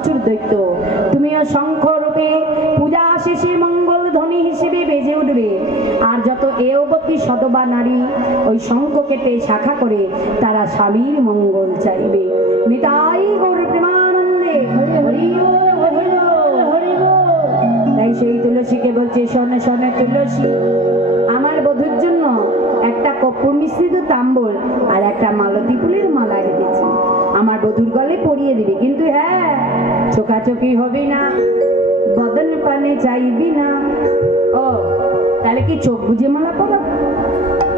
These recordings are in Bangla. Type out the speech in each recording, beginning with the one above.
শঙ্খচূড় দৈত্য, তুমিও শঙ্খ রূপে পূজা শেষে মঙ্গল ধ্বনি হিসেবে বেজে উঠবে। আর যত এওবতী সদবা নারী ওই শঙ্খ কেটে শাখা করে তারা স্বামীর মঙ্গল চাইবে। নিতাই গৌর প্রেমানন্দে হরি বল, হরি বল, হরি বল। তাই সেই তুলসীকে বলছে, শোনে শোনে তুলসী, আমার বধূর জন্য একটা কর্পূর মিশ্রিত তাম্বুল আর একটা মালতী ফুলের মালা রেখেছি, আমার বধূর গলে পরিয়ে দিবি। কিন্তু হ্যাঁ, চোখাচোখি হবি না, বদন পানে চাইবি না। ও তাহলে কি চোখ বুঝে মালা পরা?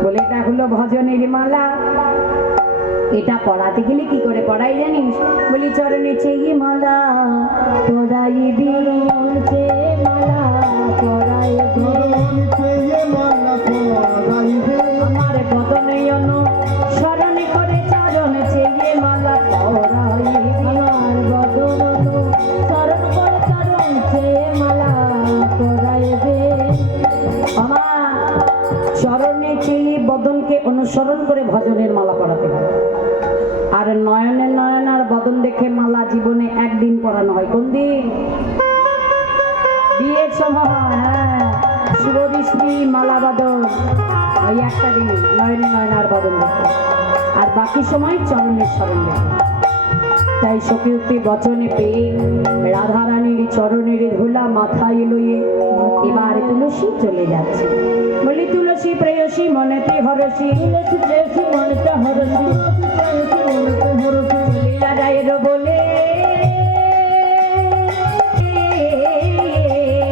বলে এটা হলো ভজনের মালা, এটা পড়াতে গেলে কি করে পড়াই জানিস? বলি চরণে চেয়ে মালা পড়াইবি, মালা পড়াইবি, আমার বদনে অনুসরণ করে চরণ চেয়ে মালা পড়াইবি, আমার বদন অনুসরণ করে চরণ চেয়ে মালা পড়াইবি। আমার চরণে চেয়ে বদনকে অনুসরণ করে ভজনের মালা পড়াতে হয়। আর নয়নে নয়ন আর বদন দেখে মালা জীবনে একদিন পরানো হয়। কোন দিন? বিয়ের সময়। হ্যাঁ, শুভ দৃষ্টি মালা বদন, ওই একটা দিন নয়নে নয়ন আর বদন দেখে, আর বাকি সময় চরণের স্মরণ দেখে। তাই সখী বচনে পেয়ে রাধারানীর চরণের ধুলা মাথায় লইয়ে এবার তুলসী চলে যাচ্ছে। বলি তুলসী প্রেয়সী মনেতে হরসী, তুলসী প্রেয়সী মনেতে হরসী, লীলা রায়ের বলে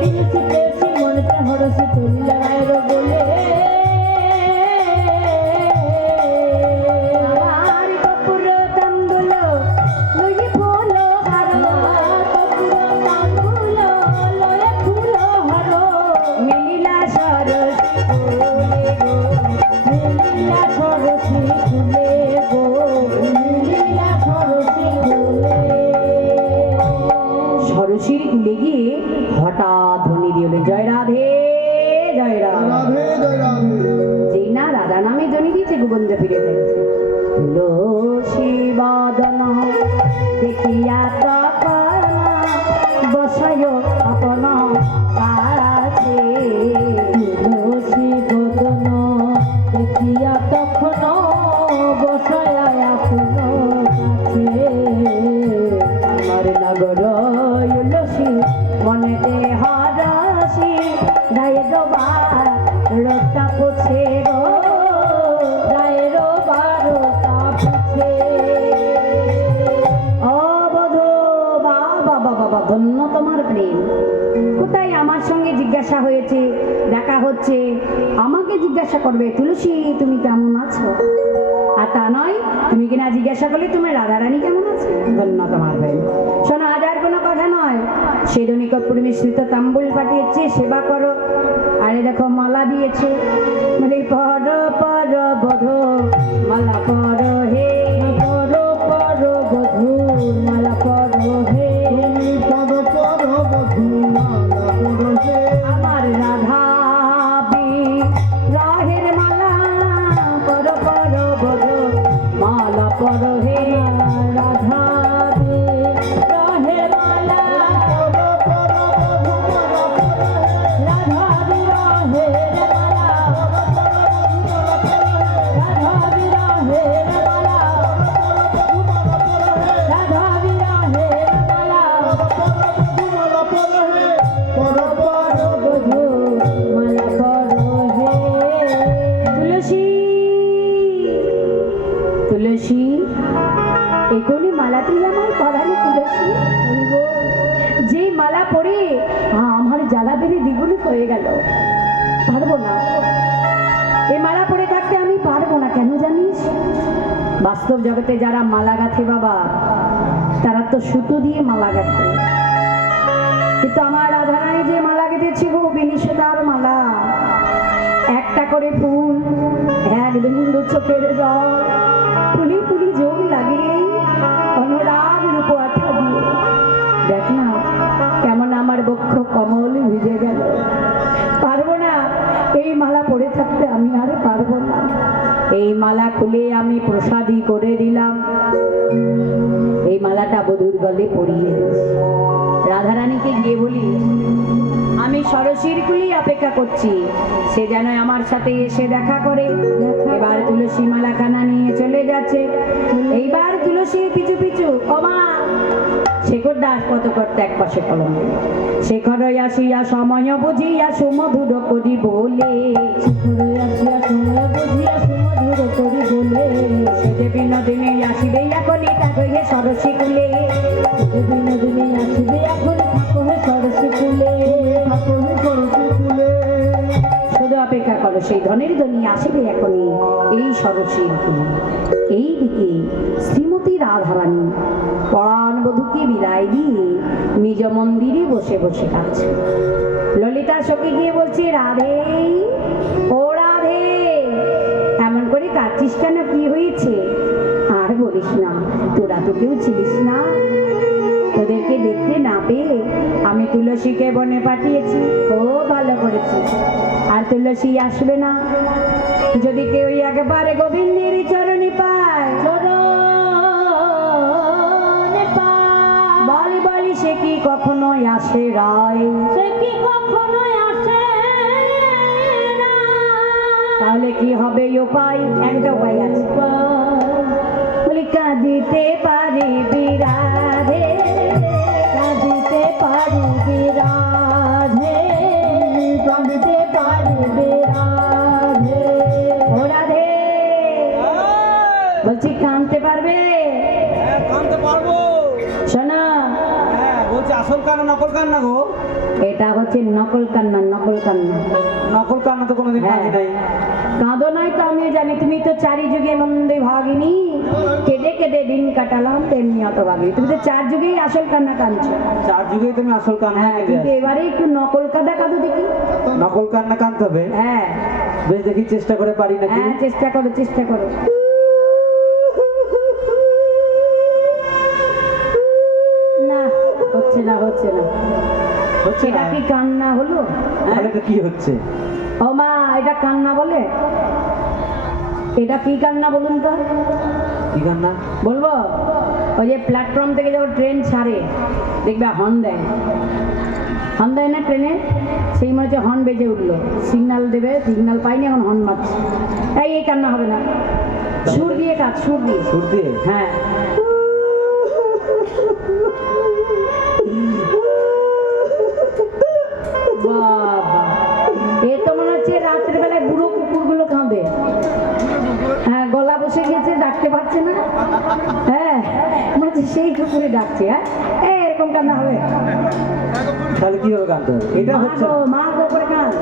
তুলসী প্রেয়সী মনেতে হরসী, লীলা রায়ের বলে সরসীর কুলে গিয়ে হঠাৎ ধ্বনি দিয়ে জয় রাধে জয় রাধে। যেই না রাধা নামে ধ্বনি দিয়েছে গোবিন্দ ফিরে যাচ্ছে। তুলসী বদন দেখিয়া তখন বসায় আপন কাছে, তুলসী বদন দেখিয়া তখন বসায় আপন কাছে, আমার নগর মনেতে হরসি গায়ের বারোটা পুছে গো, গায়ের বারোটা পুছে। ও বধূ, বাবা বাবা ধন্য তোমার প্রেম। কোথায় আমার সঙ্গে জিজ্ঞাসা হয়েছে, দেখা হচ্ছে, আমাকে জিজ্ঞাসা করবে তুলসী তুমি কেমন আছো? আর তা নয়, তুমি কিনা জিজ্ঞাসা করলে তুমি রাধারানী কেমন আছে? ধন্য তোমার প্রেম। শোনো, আজ আর কোনো কথা নয়, সেদনী কর্পূর মিশ্রিত তাম্বুল পাঠিয়েছে, সেবা করো। আরে দেখো মালা দিয়েছে, মানে পর পর বধূ মালা পর হে, পর পর বধূ মালা পর হে, পর পর বধূ মালা পর হে, আমার রাধা রাহের মালা পর পর বধূ মালা পর হে, রাধা তুলসী এগুলি মালা তুই আমায় পরালি তুলসী, যে মালা পরে আমার জ্বালা বেড়ে দ্বিগুণ হয়ে গেল। পারবো না, এই মালা পরে থাকতে আমি পারবো না। কেন জানিস? বাস্তব জগতে যারা মালা গাঁথে বাবা, তারা তো সুতো দিয়ে মালা গাঁথে, কিন্তু আমার রাধারানী যে মালা গেঁথেছি গো, বিনিশতার মালা, একটা করে ফুল, এক বিন্দু চোখের জল, ফুলি ফুলি যোগ লাগে অনুরাগ রূপ আঠা দিয়ে। দেখ না কেমন আমার বক্ষ কমল ভিজে গেল। পারবো না, এই মালা পরে থাকতে আমি আর পারবো না। এই মালা খুলে আমি প্রসাদী করে দিলাম। এই মালাটা বধূর গলে পরিয়ে দিস। রাধারানীকে গিয়ে বলি আমি ষড়শির কুলি অপেক্ষা করছি, সে যেন আমার সাথে এসে দেখা করে। এবার তুলসী মালাখানা নিয়ে চলে যাচ্ছে। এইবার তুলসীর পিছু পিছু ওমা শেখর দাস পত করতে এক পাশে কলম, শেখর আসিয়া সময় বুঝিয়া সুমধুর করি বলে, সে বিনোদিনী আসিবে এখনই তাকে সরসী কুলে, বিনোদিনী আসিবে এখনই ঠাকুর সরসী কুলে, শুধু অপেক্ষা করো, সেই ধনের ধ্বনি আসিবে এখনই এই সরসীর কুলে। এইদিকে শ্রীমতী রাধারানী পরাণ বধূকে বিদায় দিয়ে নিজ মন্দিরে বসে বসে কাঁদছে। ললিতা সখী গিয়ে বলছে রাধে, ও রাধে এমন করে কাঁদছিস কেন, কি হয়েছে? আর বলিস না, তোরা তো কেউ ছিলিস না, তোদেরকে দেখতে না পেয়ে আমি তুলসীকে বনে পাঠিয়েছি, খুব ভালো করেছি। আর তুলসী আসবে না, যদি কেউ একবারে গোবিন্দের চরণে পায়, বলি বলি সে কি কখনোই আসে রায়, সে কি কখনোই আসে না, তাহলে কি হবে উপায়? একটা উপায় আছে, বলি কাঁদিতে পারি বিরাধে, কাঁদিতে পারি বিরাধে, কাঁদিতে পারি বিরাধে। ও রাধে বলছি কাঁদতে পারবে? কাঁদতে পারবো। শোনা বলছি আসল কান্না নকল কান্না গো? এটা হচ্ছে নকল কান্না, নকল কান্না। নকল কান্না তো কোনোদিন কাঁদি নাই। কাঁদো নাই তো আমি জানি, তুমি তো চারি যুগে মন্দে ভাগিনী, কেঁদে কেঁদে দিন কাটালাম তেমনি অত ভাগিনী, তুমি তো চার যুগেই আসল কান্না কাঁদছো। চার যুগেই তুমি আসল কান্না হ্যাঁ, কিন্তু এবারে একটু নকল কাঁদা কাঁদো দেখি। নকল কান্না কাঁদতে হবে? হ্যাঁ বেশ দেখি চেষ্টা করে পারি নাকি। হ্যাঁ চেষ্টা করো, চেষ্টা করো। না হচ্ছে না, হচ্ছে না, হচ্ছে এটা না? কি কান্না হলো? তাহলে তো কি হচ্ছে? ও মা এটা কান্না বলে? এটা কি কান্না বলুন তো? কি কান্না? বলবো? ওই যে প্ল্যাটফর্ম থেকে যখন ট্রেন ছাড়ে দেখবে হর্ন দেয়, হর্ন দেয় না ট্রেনে, সেই মনে হচ্ছে হর্ন বেজে উঠলো, সিগন্যাল দেবে, সিগন্যাল পাইনি এখন হর্ন মারছে। এই কান্না হবে না, সুর দিয়ে কাজ, সুর দিয়ে। সুর দিয়ে? হ্যাঁ বাবা, এ তো মনে হচ্ছে রাত্রে বেলায় বুড়ো কুকুরগুলো কাঁদে। হ্যাঁ গলা বসে গেছে, ডাকতে পারছে না। হ্যাঁ মনে হচ্ছে সেই কুকুরে ডাকছে। হ্যাঁ এরকম কান্না হবে? তাহলে কিভাবে কাঁদতে হবে? এটা মা হচ্ছে গো, মা গো করে কাঁদ।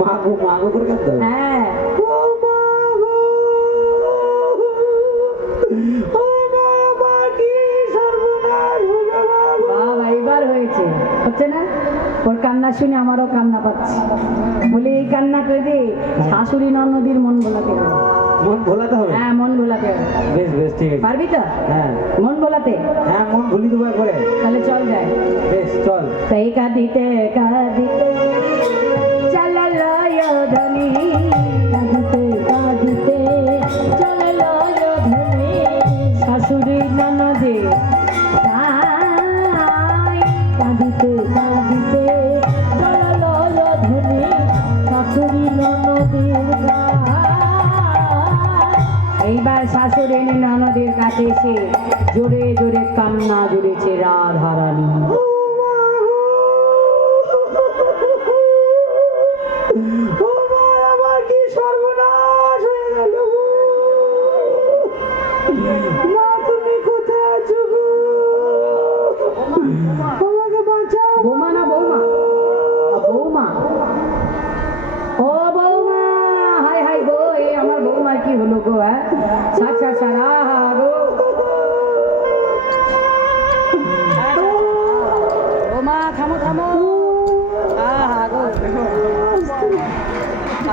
মা গো, মা গো করে কাঁদতে হবে? হ্যাঁ ও মা গো, ও মা, আমার কি সর্বনাশ হলো মা গো। বাবা এইবার হয়েছে, হচ্ছে না? ওর কান্না শুনে আমারও কান্না পাচ্ছে। বলি এই কান্না করে দে, শাশুড়ি ননদির মন ভোলাতে হবে। মন ভোলাতে হবে? হ্যাঁ মন ভোলাতে হবে। বেশ বেশ ঠিক আছে। পারবি তো হ্যাঁ মন ভোলাতে? হ্যাঁ, মন ভুলি দেবো একবারে। তাহলে চল যায়। বেশ চল। তাই কাঁদিতে কাঁদিতে চলল ধনী, কাঁদিতে কাঁদিতে চলল ধনী, শাশুড়ি ননদে কাঁদিতে কাঁদিতে চলল ধনী, শাশুড়ি ননদের। এইবার শাশুড়ি ননদের কাছে এসে জোরে জোরে কান্না জুড়েছে রাধারানী। ও মা, আমার কি সর্বনাশ হয়ে গেল গো। মা তুমি কোথায় আছো গো? আমাকে বাঁচাও। বৌমা না বৌমা? বৌমা, ও বৌমা, হাই হাই গো, এ আমার বৌমার কি হলো গো? হ্যাঁ সাচ্ছা সারা গো, বৌমা থামো থামো। আহা গো,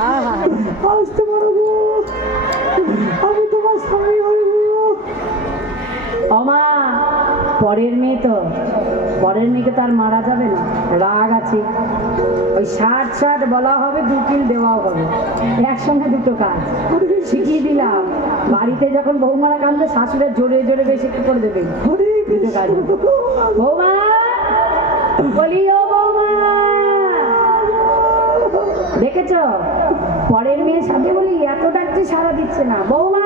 আহা আসতে পারো গো, আমি তোমার স্বামী হই গো। ওমা পরের মেয়ে তো, পরের মেয়েকে তার মারা যাবে না, রাগ আছে। ওই 60 বলা হবে, 2 কিল দেওয়াও হবে, একসঙ্গে দুটো কাজ শিখিয়ে দিলাম। বাড়িতে যখন বৌমারা কান্দে শাশুড়া জোরে জোরে বেশি একটু করে দেবে। হরে দুটো কাজ হবে। বৌমা বলি ও বৌমা, দেখেছ পরের মেয়ে সাথে বলি এত ডাকছে সাড়া দিচ্ছে না। বৌমা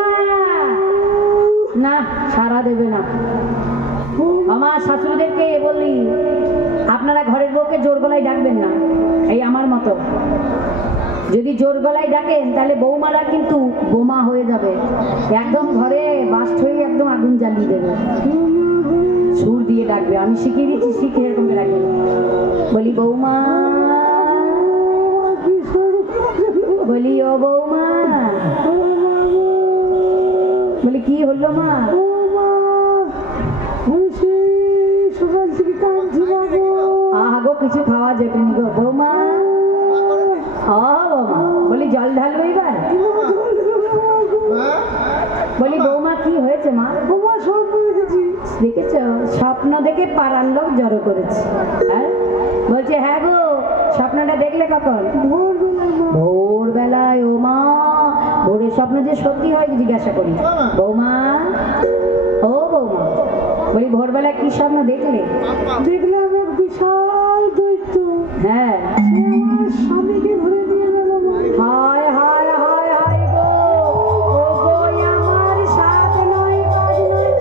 না, সাড়া দেবে না। আমার শাশুড়িদেরকে বললি আপনারা ঘরের বউকে জোর গলায় ডাকবেন না, এই আমার মতো। যদি জোর গলায় ডাকেন তাহলে বৌমারা কিন্তু বোমা হয়ে যাবে, একদম ঘরে বাস্ট হয়ে একদম আগুন জ্বালিয়ে দেবে। সুর দিয়ে ডাকবে, আমি শিখিয়ে দিচ্ছি, শিখে এরকম ডাকবে। বলি বৌমা, বলি ও বৌমা, বলি কি হলো মা? সকাল থেকে কাঁদছি না গো। আহা গো, কিছু খাওয়া যেতেনি গো বৌমা। ও বৌমা, বলি জল ঢালবো এবার? বলি বৌমা কি হয়েছে মা? বৌমা স্বপ্ন দেখেছি। দেখেছ, স্বপ্ন দেখে পাড়ার লোক জড়ো করেছে। হ্যাঁ বলছে, হ্যাঁ গো স্বপ্নটা দেখলে কখন? ভোরবেলায় মা। ভোরবেলায়। ও মা, ভোরের স্বপ্ন যে সত্যি হয় জিজ্ঞাসা করি। বৌমা, ও বৌমা, বলি ভোরবেলায় কি স্বপ্ন দেখলে? দেখলাম এক বিশাল দৈত্য, হ্যাঁ। সে আমার স্বামীকে ধরে নিয়ে গেল মা। হায় হায় হায় হায় গো, ও গো আমার সাথ নয় কাজ নয়,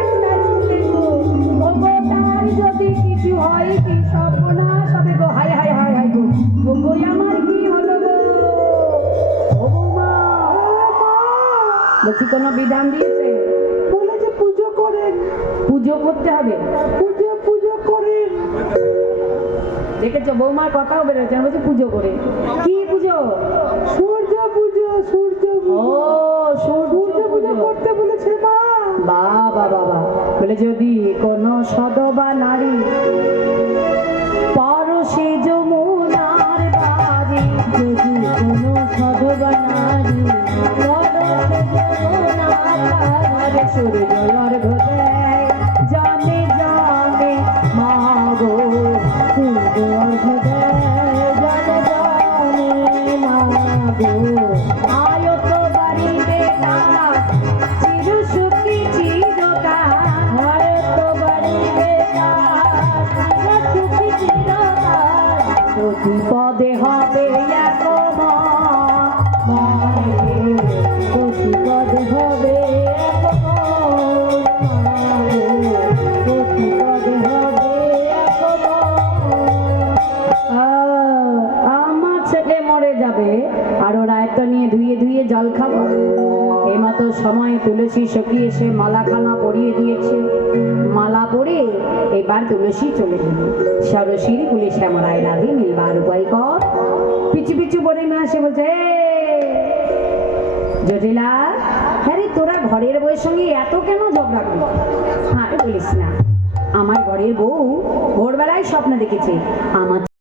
একটা চুলে গো, ও গো তার যদি কিছু হয় কি সর্বনাশ হবে গো। হায় হায় হায় হায় গো, ও গো আমার কি হলো গো? ও বৌমা, বলছি কোনো বিধান দিয়েছে? বলেছে পুজো করেন, পুজো করতে হবে। পুজো করেন। দেখেছো বৌমার কথাও বেরোচ্ছে, বলছে পুজো করে। কি পুজো? সূর্য পুজো, সূর্য ও সূর্য পুজো করতে বলেছে মা। বাবা বাবা, বলে যদি কোনো সদবা নারী পরশে যমুনার বাড়ি, যদি কোনো সদবা নারী পরশে যমুনার বাড়ি সূর্য অর্ঘ্য দেয়, জানে জানে মা গো সূর্য অর্ঘ্য দেয়, জানে জানে মা গো। আয়ত বাড়ি বেটা চির সুখী চিরকাল, আয়ত বাড়ি বেটা চির সুখী চিরকাল, প্রতি পদে হবে এক মন, প্রতি পদে হবে এক মন, প্রতি পদে হবে এক মন। আমার ছেলে মরে যাবে আর ওরা একটা নিয়ে ধুয়ে ধুয়ে জল খাবো। এই মতো সময় তুলসী সখী এসে মালাখানা পরিয়ে দিয়েছে। মালা পরে এবার তুলসী চলে গেল। সরসির কুলে শ্যামরায় রাধে মিলবার উপায় কর। পিছু পিছু পরে মা এসে বলছে, জটিলা, হ্যাঁ রে তোরা ঘরের বউয়ের সঙ্গে এত কেন ঝগড়া করিস? হ্যাঁ বলিস না, আমার ঘরের বউ ভোরবেলায় স্বপ্ন দেখেছে আমার